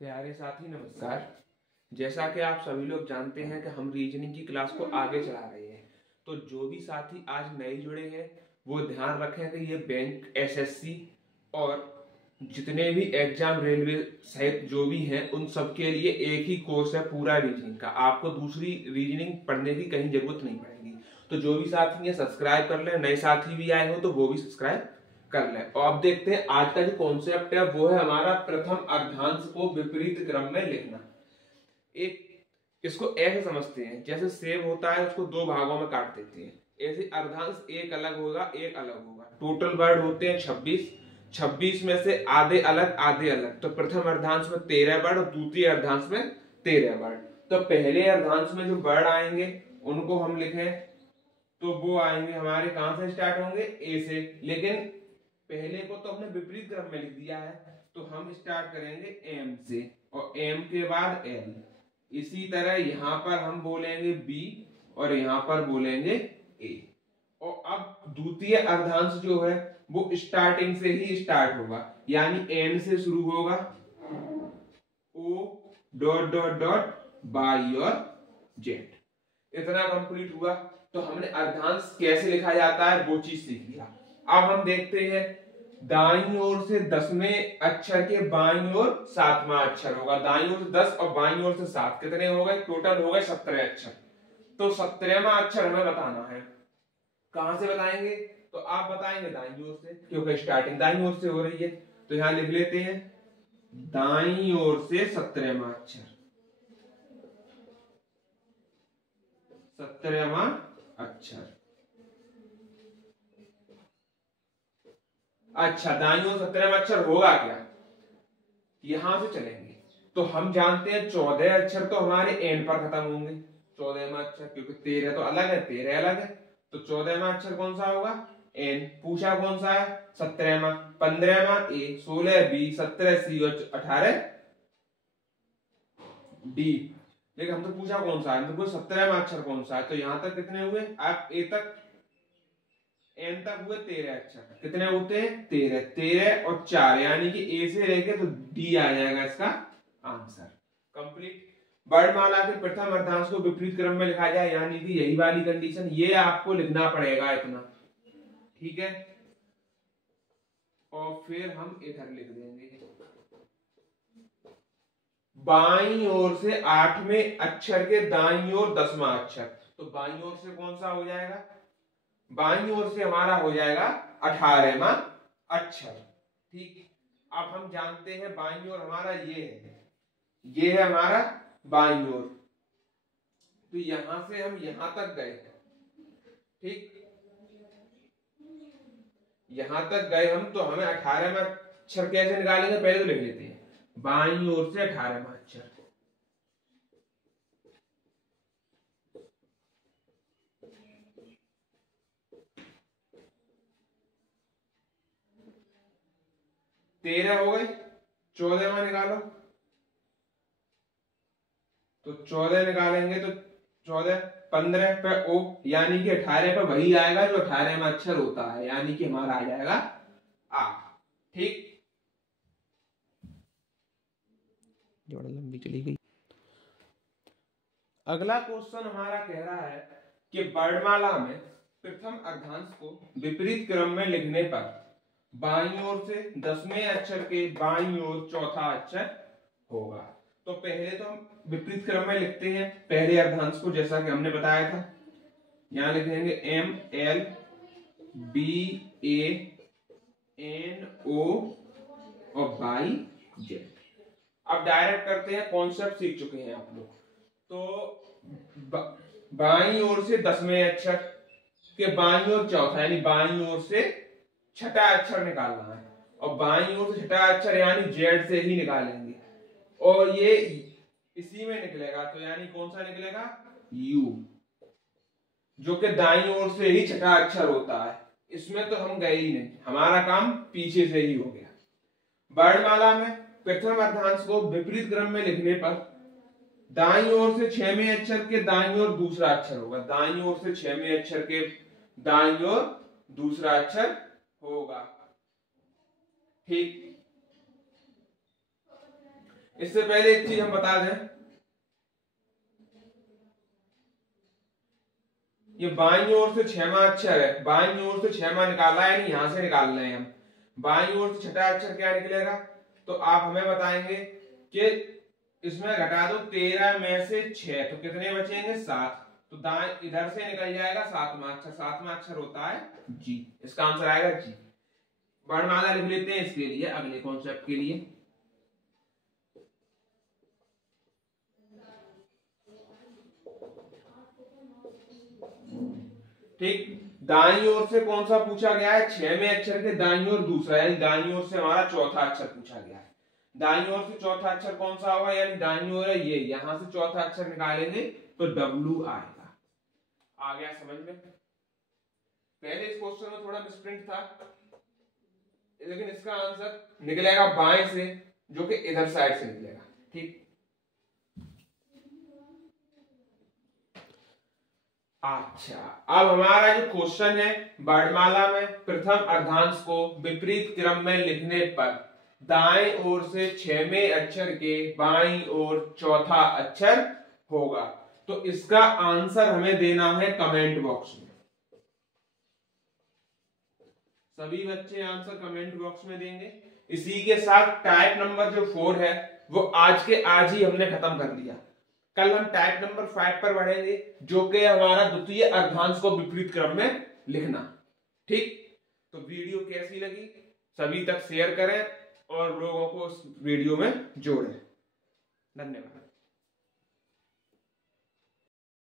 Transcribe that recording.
प्यारे साथी नमस्कार। जैसा कि आप सभी लोग जानते हैं कि हम रीजनिंग की क्लास को आगे चला रहे हैं, तो जो भी साथी आज नए जुड़े हैं वो ध्यान रखें कि ये बैंक, एसएससी और जितने भी एग्जाम रेलवे सहित जो भी हैं उन सब के लिए एक ही कोर्स है पूरा रीजनिंग का। आपको दूसरी रीजनिंग पढ़ने की कहीं जरूरत नहीं पड़ेगी। तो जो भी साथी है सब्सक्राइब कर लें, नए साथी भी आए हो तो वो भी सब्सक्राइब कर लें। और अब देखते हैं आज का जो कॉन्सेप्ट है वो है हमारा प्रथम अर्धांश को विपरीत क्रम में लिखना। एक इसको ऐसे समझते हैं जैसे सेब होता है, उसको दो भागों में काट देते हैं, ऐसे अर्धांश एक अलग होगा एक अलग होगा। टोटल वर्ड होते हैं 26, 26 में से आधे अलग आधे अलग। तो प्रथम अर्धांश में 13 वर्ड और द्वितीय अर्धांश में 13 वर्ड। तो पहले अर्धांश में जो वर्ड आएंगे उनको हम लिखें तो वो आएंगे हमारे कहां से स्टार्ट होंगे, ए से। लेकिन पहले को तो हमने विपरीत क्रम में लिख दिया है, तो हम स्टार्ट करेंगे एम से और एम के बाद एल। इसी तरह यहां पर हम बोलेंगे बी और यहां पर बोलेंगे ए। और अब द्वितीय अर्धांश जो है वो स्टार्टिंग से ही स्टार्ट होगा, यानी एन से शुरू होगा, O dot dot dot Y और जेड। इतना कंप्लीट हुआ। तो हमने अर्धांश कैसे लिखा जाता है वो चीज सीख लिया। अब हम देखते हैं दाईं ओर से 10वें अक्षर के बाईं ओर 7वां अक्षर होगा। दाईं ओर से 10 और बाईं ओर से 7 कितने हो गए, टोटल हो गए 17 अक्षर। तो 17वां अक्षर हमें बताना है। कहां से बताएंगे, तो आप बताएंगे दाईं ओर से, क्योंकि स्टार्टिंग दाईं ओर से हो रही है। तो यहां लिख लेते हैं दाईं ओर से 17वां अक्षर, 17वां अक्षर। अच्छा, दाईं ओर 17वां अक्षर होगा क्या, यहां से चलेंगे तो हम जानते हैं 14 अक्षर तो हमारे एन पर खत्म होंगे। 14वां अक्षर, क्योंकि 13 तो अलग है 13 अलग है, तो 14वां अक्षर कौन सा होगा, एन। पूछा कौन सा है, 17वां। 15वां ए, 16 बी, 17 सी और 18 डी। लेकिन हमसे पूछा कौन सा है, तो 17वां अक्षर कौन सा है। तो यहां तक कितने हुए, आप ए तक एन तक हुए 13 अक्षर। कितने होते हैं, 13। 13 और 4 यानी कि ए से लेके तो डी आ जाएगा इसका आंसर। कंप्लीट। वर्णमाला के प्रथम अर्धांश को विपरीत क्रम में लिखा जाए, यानी कि यही वाली कंडीशन, ये आपको लिखना पड़ेगा इतना, ठीक है। और फिर हम इधर लिख देंगे बाईं ओर से 8वें अक्षर के दाईं ओर 10वां अक्षर। तो बाईं ओर से कौन सा हो जाएगा, बाईं ओर से हमारा हो जाएगा 18वां अक्षर, ठीक। अब हम जानते हैं बाईं ओर हमारा ये है हमारा बाईं ओर। तो यहां से हम यहां तक गए, ठीक, यहां तक गए हम, तो हमें 18वां अक्षर कैसे निकालेंगे, पहले तो लिख लेते हैं बाईं ओर से 18वां अक्षर। तेरह हो गए, 14वां निकालो। तो 14 निकालेंगे तो 14, 15 पे ओ, यानी कि 18 पे वही आएगा जो 18वां अक्षर होता है, यानी कि हमारा आ जाएगा आ, ठीक। जोड़ा लंबी चली गई। अगला क्वेश्चन हमारा कह रहा है कि वर्णमाला में प्रथम अर्धांश को विपरीत क्रम में लिखने पर बाईं ओर से 10वें अक्षर के बाईं ओर चौथा अक्षर होगा। तो पहले तो हम विपरीत क्रम में लिखते हैं पहले अर्धांश को, जैसा कि हमने बताया था। यहां लिखेंगे M L B A N O और बाई जेड। अब डायरेक्ट करते हैं, कॉन्सेप्ट सीख चुके हैं आप लोग। तो बाईं ओर से 10वें अक्षर के बाईं ओर चौथा, यानी बाईं ओर से छठा अक्षर निकालना है, और बाईं ओर से छठा अक्षर यानी जेड से ही निकालेंगे, और ये इसी में निकलेगा। तो यानी कौन सा निकलेगा, यू, जो कि दाईं ओर से ही छठा अक्षर होता है। इसमें तो हम गए ही नहीं, हमारा काम पीछे से ही हो गया। वर्णमाला में प्रथम अर्धांश को विपरीत क्रम में लिखने पर दाईं ओर से 6वें अक्षर के दाईं ओर दूसरा अक्षर होगा। दाईं ओर से 6वें अक्षर के दाईं ओर दूसरा अक्षर होगा, ठीक। इससे पहले एक चीज हम बता दें, ये बाईं ओर से छठवां अक्षर है, बाईं ओर से छठवां निकाला है, यहां से निकाल रहे हैं हम। बाईं ओर से छठा अक्षर क्या निकलेगा, तो आप हमें बताएंगे कि इसमें घटा दो 13 में से 6, तो कितने बचेंगे 7। तो दाएं इधर से निकल जाएगा सातवां अक्षर, सातवां अक्षर होता है जी, इसका आंसर आएगा जी। वर्णमाला लिख लेते हैं इसके लिए, अगले कॉन्सेप्ट के लिए। ठीक, दाईं ओर से कौन सा पूछा गया है, 6वें अक्षर के दाईं ओर दूसरा, यानी दाईं ओर से हमारा चौथा अक्षर पूछा गया है। दाईं ओर से चौथा अक्षर कौन सा होगा, यानी दाईं ओर है ये, यहां से चौथा अक्षर निकालेंगे तो W आएगा। आ गया समझ में? पहले इस क्वेश्चन में थोड़ा मिसप्रिंट था, लेकिन इसका आंसर निकलेगा बाएं से, जो कि इधर साइड से निकलेगा। ठीक, अच्छा, अब हमारा जो क्वेश्चन है, वर्णमाला में प्रथम अर्धांश को विपरीत क्रम में लिखने पर दाएं ओर से 6वें अक्षर के बाईं ओर चौथा अक्षर होगा। तो इसका आंसर हमें देना है कमेंट बॉक्स में। सभी बच्चे आंसर कमेंट बॉक्स में देंगे। इसी के साथ टाइप नंबर जो 4 है वो आज के आज ही हमने खत्म कर दिया। कल हम टाइप नंबर 5 पर बढ़ेंगे, जो कि हमारा द्वितीय अर्धांश को विपरीत क्रम में लिखना। ठीक, तो वीडियो कैसी लगी सभी तक शेयर करें और लोगों को उस वीडियो में जोड़ें। धन्यवाद।